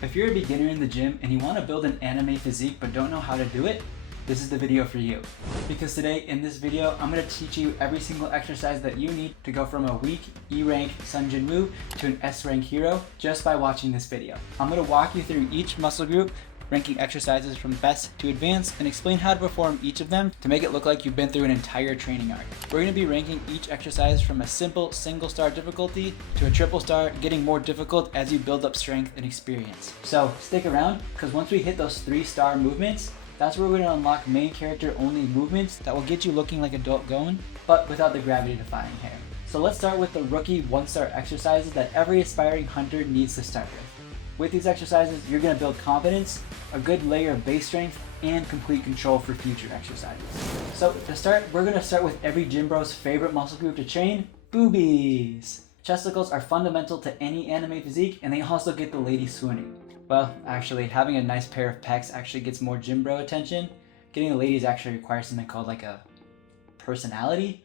If you're a beginner in the gym and you want to build an anime physique but don't know how to do it, this is the video for you. Because today in this video, I'm going to teach you every single exercise that you need to go from a weak E rank Sunjin Woo to an S rank hero just by watching this video. I'm going to walk you through each muscle group, ranking exercises from best to advanced, and explain how to perform each of them to make it look like you've been through an entire training arc. We're going to be ranking each exercise from a simple single star difficulty to a triple star, getting more difficult as you build up strength and experience. So stick around, because once we hit those 3-star movements, that's where we're going to unlock main character only movements that will get you looking like adult Gon, but without the gravity defying hair. So let's start with the rookie 1-star exercises that every aspiring hunter needs to start with. With these exercises, you're going to build confidence, a good layer of base strength, and complete control for future exercises. So to start, we're going to start with every gym bro's favorite muscle group to train, boobies. Chesticles are fundamental to any anime physique, and they also get the ladies swooning. Well, actually, having a nice pair of pecs actually gets more gym bro attention. Getting the ladies actually requires something called like a personality.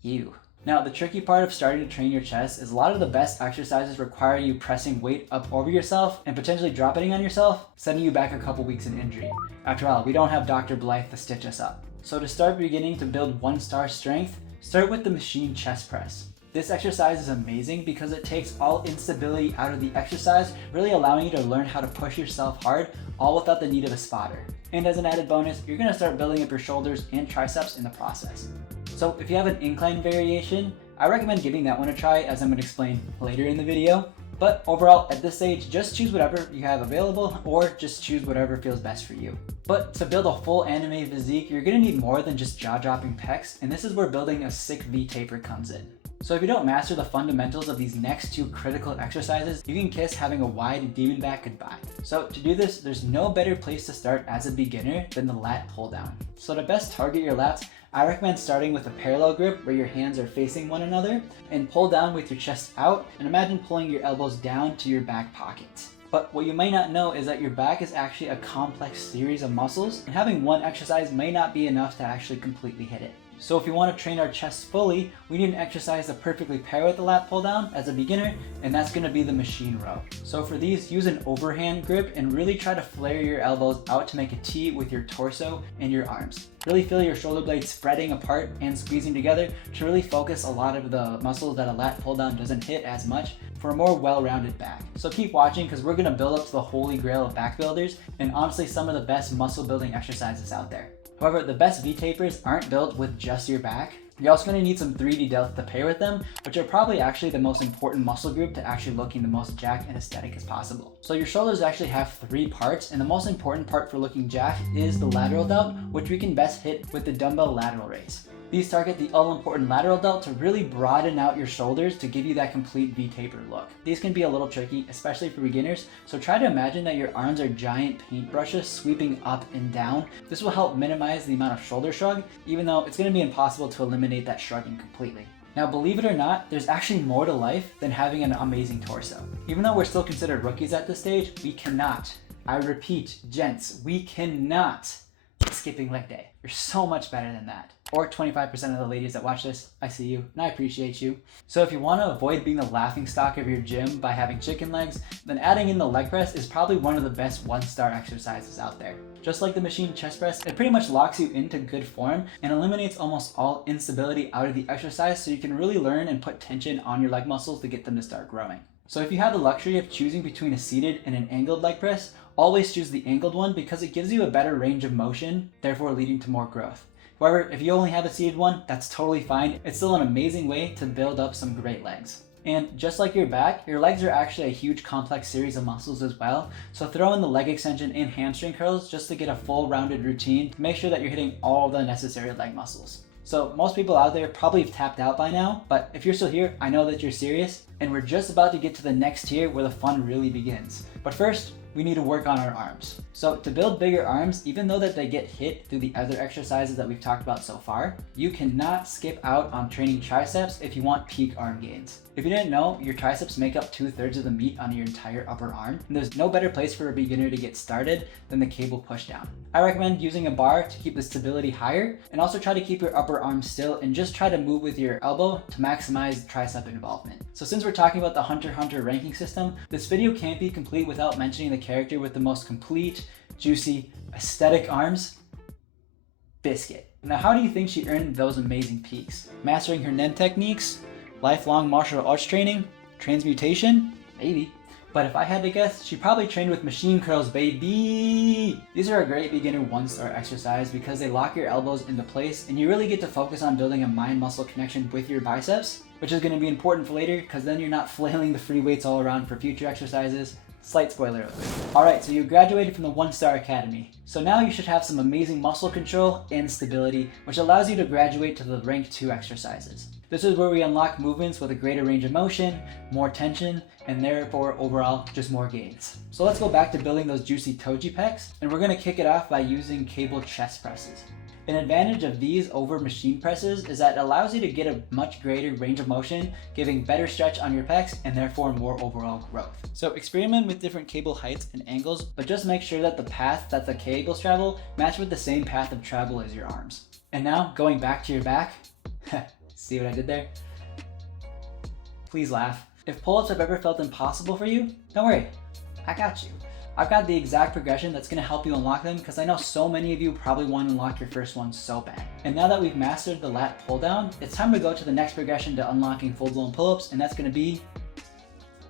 Ew. Now, the tricky part of starting to train your chest is a lot of the best exercises require you pressing weight up over yourself and potentially dropping on yourself, sending you back a couple weeks in injury. After all, we don't have Dr. Blythe to stitch us up. So to start beginning to build 1-star strength, start with the machine chest press. This exercise is amazing because it takes all instability out of the exercise, really allowing you to learn how to push yourself hard, all without the need of a spotter. And as an added bonus, you're going to start building up your shoulders and triceps in the process. So if you have an incline variation, I recommend giving that one a try, as I'm going to explain later in the video. But overall, at this stage, just choose whatever you have available, or just choose whatever feels best for you. But to build a full anime physique, you're going to need more than just jaw-dropping pecs, and this is where building a sick V-taper comes in. So if you don't master the fundamentals of these next 2 critical exercises, you can kiss having a wide demon back goodbye. So to do this, there's no better place to start as a beginner than the lat pull down. So to best target your lats, I recommend starting with a parallel grip where your hands are facing one another, and pull down with your chest out, and imagine pulling your elbows down to your back pockets. But what you may not know is that your back is actually a complex series of muscles, and having one exercise may not be enough to actually completely hit it. So if you want to train our chest fully, we need an exercise to perfectly pair with the lat pull down as a beginner, and that's going to be the machine row. So for these, use an overhand grip and really try to flare your elbows out to make a T with your torso and your arms. Really feel your shoulder blades spreading apart and squeezing together to really focus a lot of the muscles that a lat pull down doesn't hit as much for a more well-rounded back. So keep watching, because we're going to build up to the holy grail of back builders, and honestly some of the best muscle building exercises out there. However, the best V-tapers aren't built with just your back. You're also going to need some 3D delts to pair with them, which are probably actually the most important muscle group to actually looking the most jacked and aesthetic as possible. So your shoulders actually have 3 parts, and the most important part for looking jacked is the lateral delt, which we can best hit with the dumbbell lateral raise. These target the all-important lateral delt to really broaden out your shoulders to give you that complete V-taper look. These can be a little tricky, especially for beginners, so try to imagine that your arms are giant paintbrushes sweeping up and down. This will help minimize the amount of shoulder shrug, even though it's going to be impossible to eliminate that shrugging completely. Now, believe it or not, there's actually more to life than having an amazing torso. Even though we're still considered rookies at this stage, we cannot, I repeat, gents, we cannot skipping leg day. You're so much better than that. Or 25% of the ladies that watch this, I see you and I appreciate you. So if you want to avoid being the laughing stock of your gym by having chicken legs, then adding in the leg press is probably one of the best 1-star exercises out there. Just like the machine chest press, it pretty much locks you into good form and eliminates almost all instability out of the exercise, so you can really learn and put tension on your leg muscles to get them to start growing. So if you have the luxury of choosing between a seated and an angled leg press, always choose the angled one because it gives you a better range of motion, therefore leading to more growth. However, if you only have a seated one, that's totally fine. It's still an amazing way to build up some great legs. And just like your back, your legs are actually a huge complex series of muscles as well. So throw in the leg extension and hamstring curls just to get a full rounded routine to make sure that you're hitting all the necessary leg muscles. So most people out there probably have tapped out by now, but if you're still here, I know that you're serious, and we're just about to get to the next tier where the fun really begins. But first, we need to work on our arms. So to build bigger arms, even though that they get hit through the other exercises that we've talked about so far, you cannot skip out on training triceps if you want peak arm gains. If you didn't know, your triceps make up 2/3 of the meat on your entire upper arm, and there's no better place for a beginner to get started than the cable pushdown. I recommend using a bar to keep the stability higher, and also try to keep your upper arm still and just try to move with your elbow to maximize tricep involvement. So since we're talking about the Hunter x Hunter ranking system, this video can't be complete without mentioning the character with the most complete, juicy, aesthetic arms, Biscuit. Now how do you think she earned those amazing peaks? Mastering her nen techniques? Lifelong martial arts training? Transmutation? Maybe. But if I had to guess, she probably trained with machine curls, baby! These are a great beginner 1-star exercise because they lock your elbows into place and you really get to focus on building a mind-muscle connection with your biceps, which is going to be important for later because then you're not flailing the free weights all around for future exercises. Slight spoiler alert. Alright, so you graduated from the 1-star academy. So now you should have some amazing muscle control and stability, which allows you to graduate to the rank 2 exercises. This is where we unlock movements with a greater range of motion, more tension, and therefore overall just more gains. So let's go back to building those juicy Toji pecs, and we're going to kick it off by using cable chest presses. An advantage of these over machine presses is that it allows you to get a much greater range of motion, giving better stretch on your pecs and therefore more overall growth. So experiment with different cable heights and angles, but just make sure that the path that the cables travel match with the same path of travel as your arms. And now going back to your back, see what I did there? Please laugh. If pull-ups have ever felt impossible for you, don't worry, I got you. I've got the exact progression that's going to help you unlock them because I know so many of you probably want to unlock your first one so bad. And now that we've mastered the lat pull down, it's time to go to the next progression to unlocking full-blown pull-ups, and that's going to be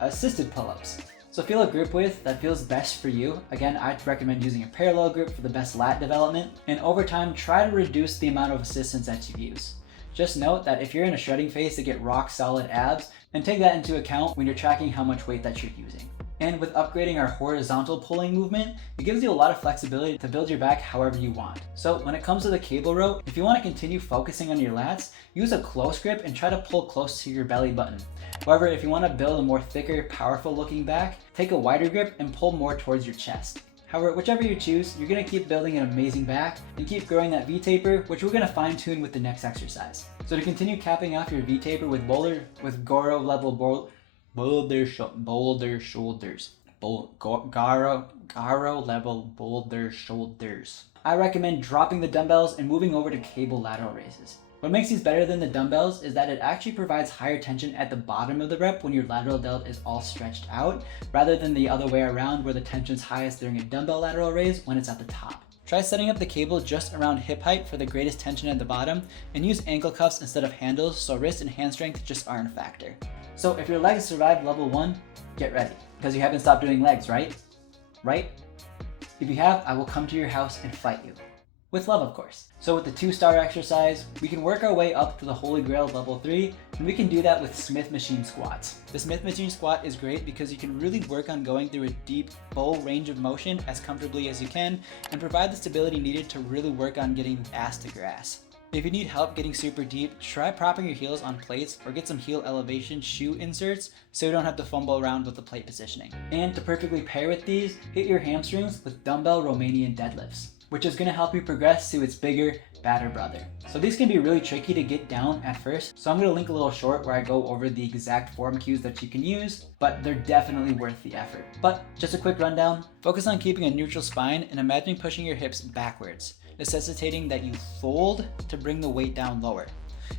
assisted pull-ups. So feel a grip width that feels best for you. Again, I'd recommend using a parallel grip for the best lat development, and over time try to reduce the amount of assistance that you use. Just note that if you're in a shredding phase to get rock solid abs, and take that into account when you're tracking how much weight that you're using. And with upgrading our horizontal pulling movement, it gives you a lot of flexibility to build your back however you want. So when it comes to the cable row, if you want to continue focusing on your lats, use a close grip and try to pull close to your belly button. However, if you want to build a more thicker, powerful looking back, take a wider grip and pull more towards your chest. However, whichever you choose, you're going to keep building an amazing back and keep growing that V-taper, which we're going to fine tune with the next exercise. So to continue capping off your V-taper with Garo level boulder shoulders. Garo level boulder shoulders. I recommend dropping the dumbbells and moving over to cable lateral raises. What makes these better than the dumbbells is that it actually provides higher tension at the bottom of the rep when your lateral delt is all stretched out, rather than the other way around where the tension is highest during a dumbbell lateral raise when it's at the top. Try setting up the cable just around hip height for the greatest tension at the bottom, and use ankle cuffs instead of handles so wrist and hand strength just aren't a factor. So if your legs survived level 1, get ready, because you haven't stopped doing legs, right? Right? If you have, I will come to your house and fight you. With love, of course. So with the 2-star exercise, we can work our way up to the Holy Grail level 3, and we can do that with Smith machine squats. The Smith machine squat is great because you can really work on going through a deep, full range of motion as comfortably as you can, and provide the stability needed to really work on getting ass to grass. If you need help getting super deep, try propping your heels on plates or get some heel elevation shoe inserts so you don't have to fumble around with the plate positioning. And to perfectly pair with these, hit your hamstrings with dumbbell Romanian deadlifts, which is going to help you progress to its bigger, badder brother. So these can be really tricky to get down at first, so I'm going to link a little short where I go over the exact form cues that you can use, but they're definitely worth the effort. But just a quick rundown, focus on keeping a neutral spine and imagine pushing your hips backwards, necessitating that you fold to bring the weight down lower.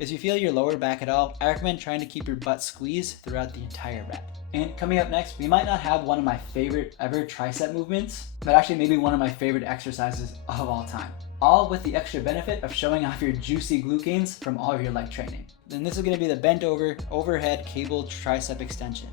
If you feel your lower back at all, I recommend trying to keep your butt squeezed throughout the entire rep. And coming up next, we might not have one of my favorite ever tricep movements, but actually maybe one of my favorite exercises of all time. All with the extra benefit of showing off your juicy glute gains from all of your leg training. Then this is going to be the bent over, overhead cable tricep extension.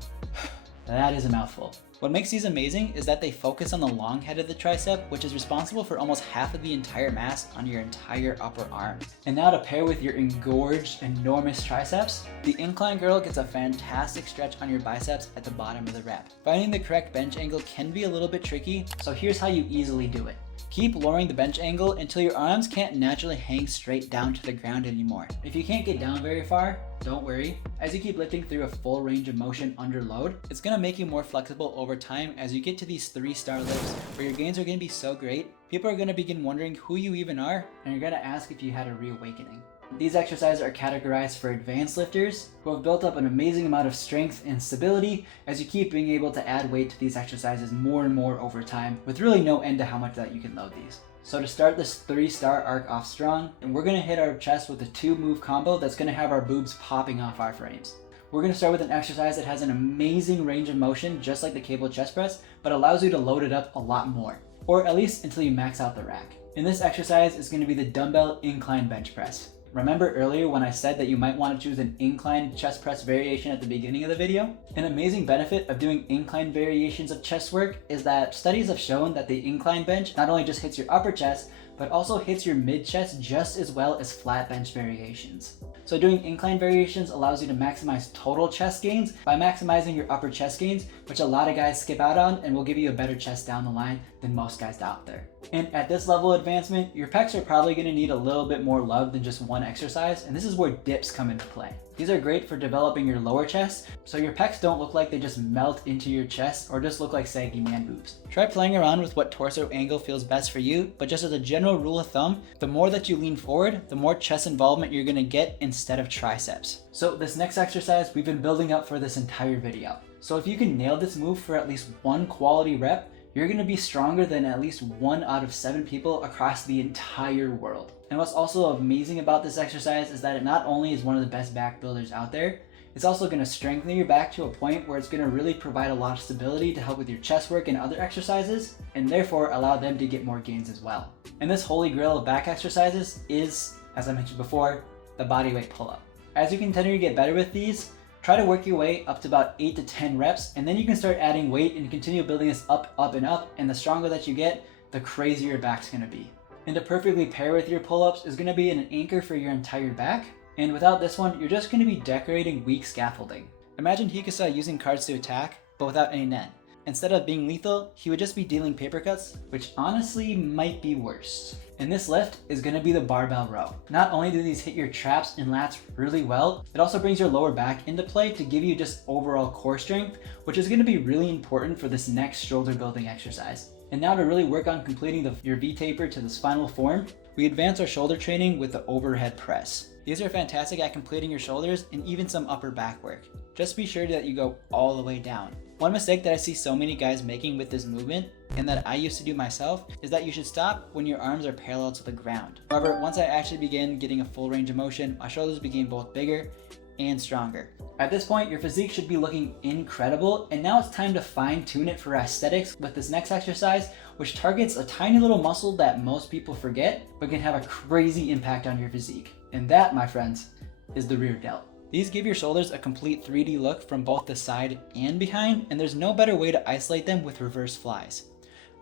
That is a mouthful. What makes these amazing is that they focus on the long head of the tricep, which is responsible for almost half of the entire mass on your entire upper arm. And now to pair with your engorged, enormous triceps, the incline girl gets a fantastic stretch on your biceps at the bottom of the rep. Finding the correct bench angle can be a little bit tricky, so here's how you easily do it. Keep lowering the bench angle until your arms can't naturally hang straight down to the ground anymore. If you can't get down very far, don't worry. As you keep lifting through a full range of motion under load, it's gonna make you more flexible over time as you get to these 3-star lifts where your gains are gonna be so great, people are gonna begin wondering who you even are, and you're gonna ask if you had a reawakening. These exercises are categorized for advanced lifters who have built up an amazing amount of strength and stability as you keep being able to add weight to these exercises more and more over time with really no end to how much that you can load these. So to start this 3-star arc off strong, and we're going to hit our chest with a 2-move combo that's going to have our boobs popping off our frames. We're going to start with an exercise that has an amazing range of motion just like the cable chest press, but allows you to load it up a lot more, or at least until you max out the rack. And this exercise is going to be the dumbbell incline bench press. Remember earlier when I said that you might want to choose an incline chest press variation at the beginning of the video? An amazing benefit of doing incline variations of chest work is that studies have shown that the incline bench not only just hits your upper chest, but also hits your mid chest just as well as flat bench variations. So doing incline variations allows you to maximize total chest gains by maximizing your upper chest gains, which a lot of guys skip out on and will give you a better chest down the line than most guys out there. And at this level of advancement, your pecs are probably going to need a little bit more love than just one exercise, and this is where dips come into play. These are great for developing your lower chest, so your pecs don't look like they just melt into your chest or just look like saggy man boobs. Try playing around with what torso angle feels best for you, but just as a general rule of thumb, the more that you lean forward, the more chest involvement you're going to get instead of triceps. So this next exercise we've been building up for this entire video. So if you can nail this move for at least one quality rep, you're going to be stronger than at least 1 out of 7 people across the entire world. And what's also amazing about this exercise is that it not only is one of the best back builders out there, it's also going to strengthen your back to a point where it's going to really provide a lot of stability to help with your chest work and other exercises, and therefore allow them to get more gains as well. And this holy grail of back exercises is, as I mentioned before, the bodyweight pull-up. As you continue to get better with these, try to work your way up to about 8 to 10 reps, and then you can start adding weight and continue building this up, and up, and the stronger that you get, the crazier your back's gonna be. And to perfectly pair with your pull-ups is gonna be an anchor for your entire back, and without this one, you're just gonna be decorating weak scaffolding. Imagine Hikasa using cards to attack, but without any net. Instead of being lethal, he would just be dealing paper cuts, which honestly might be worse. And this lift is going to be the barbell row. Not only do these hit your traps and lats really well, it also brings your lower back into play to give you just overall core strength, which is going to be really important for this next shoulder building exercise. And now to really work on completing your V-taper to this final form, we advance our shoulder training with the overhead press. These are fantastic at completing your shoulders and even some upper back work. Just be sure that you go all the way down. One mistake that I see so many guys making with this movement, and that I used to do myself, is that you should stop when your arms are parallel to the ground. However, once I actually began getting a full range of motion, my shoulders became both bigger and stronger. At this point, your physique should be looking incredible, and now it's time to fine tune it for aesthetics with this next exercise, which targets a tiny little muscle that most people forget, but can have a crazy impact on your physique. And that, my friends, is the rear delt. These give your shoulders a complete 3D look from both the side and behind, and there's no better way to isolate them with reverse flies.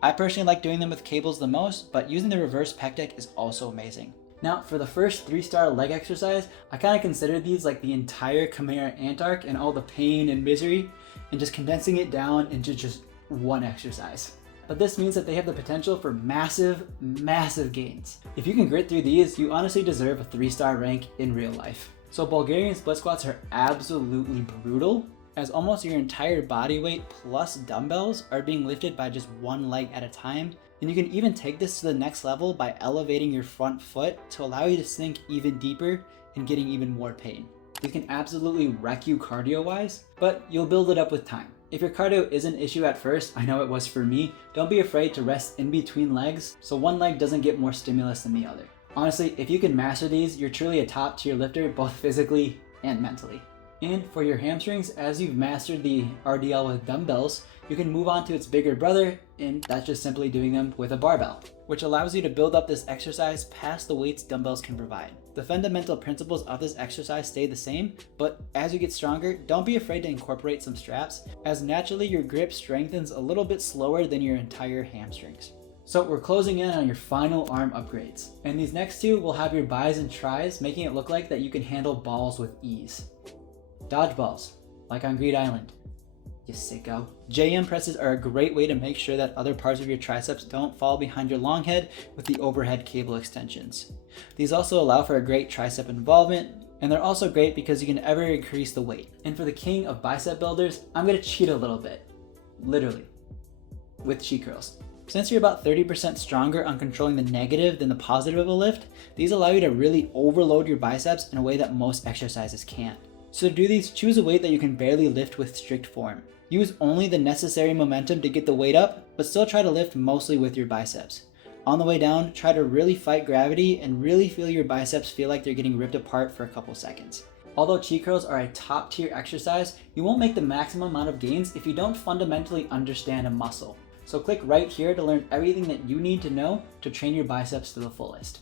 I personally like doing them with cables the most, but using the reverse pec deck is also amazing. Now, for the first 3-star leg exercise, I kind of consider these like the entire Chimera ant arc and all the pain and misery, and just condensing it down into just one exercise. But this means that they have the potential for massive, massive gains. If you can grit through these, you honestly deserve a 3-star rank in real life. So Bulgarian split squats are absolutely brutal, as almost your entire body weight plus dumbbells are being lifted by just one leg at a time. And you can even take this to the next level by elevating your front foot to allow you to sink even deeper and getting even more pain. These can absolutely wreck you cardio-wise, but you'll build it up with time. If your cardio is an issue at first, I know it was for me, don't be afraid to rest in between legs so one leg doesn't get more stimulus than the other. Honestly, if you can master these, you're truly a top tier lifter both physically and mentally. And for your hamstrings, as you've mastered the RDL with dumbbells, you can move on to its bigger brother, and that's just simply doing them with a barbell, which allows you to build up this exercise past the weights dumbbells can provide. The fundamental principles of this exercise stay the same, but as you get stronger, don't be afraid to incorporate some straps, as naturally your grip strengthens a little bit slower than your entire hamstrings. So we're closing in on your final arm upgrades, and these next two will have your bis and tris, making it look like that you can handle balls with ease. Dodgeballs, like on Greed Island. you sicko. JM presses are a great way to make sure that other parts of your triceps don't fall behind your long head with the overhead cable extensions. These also allow for a great tricep involvement, and they're also great because you can ever increase the weight. And for the king of bicep builders, I'm gonna cheat a little bit, literally, with cheat curls. Since you're about 30% stronger on controlling the negative than the positive of a lift, these allow you to really overload your biceps in a way that most exercises can't. So to do these, choose a weight that you can barely lift with strict form. Use only the necessary momentum to get the weight up, but still try to lift mostly with your biceps. On the way down, try to really fight gravity and really feel your biceps feel like they're getting ripped apart for a couple seconds. Although cheat curls are a top tier exercise, you won't make the maximum amount of gains if you don't fundamentally understand a muscle. So click right here to learn everything that you need to know to train your biceps to the fullest.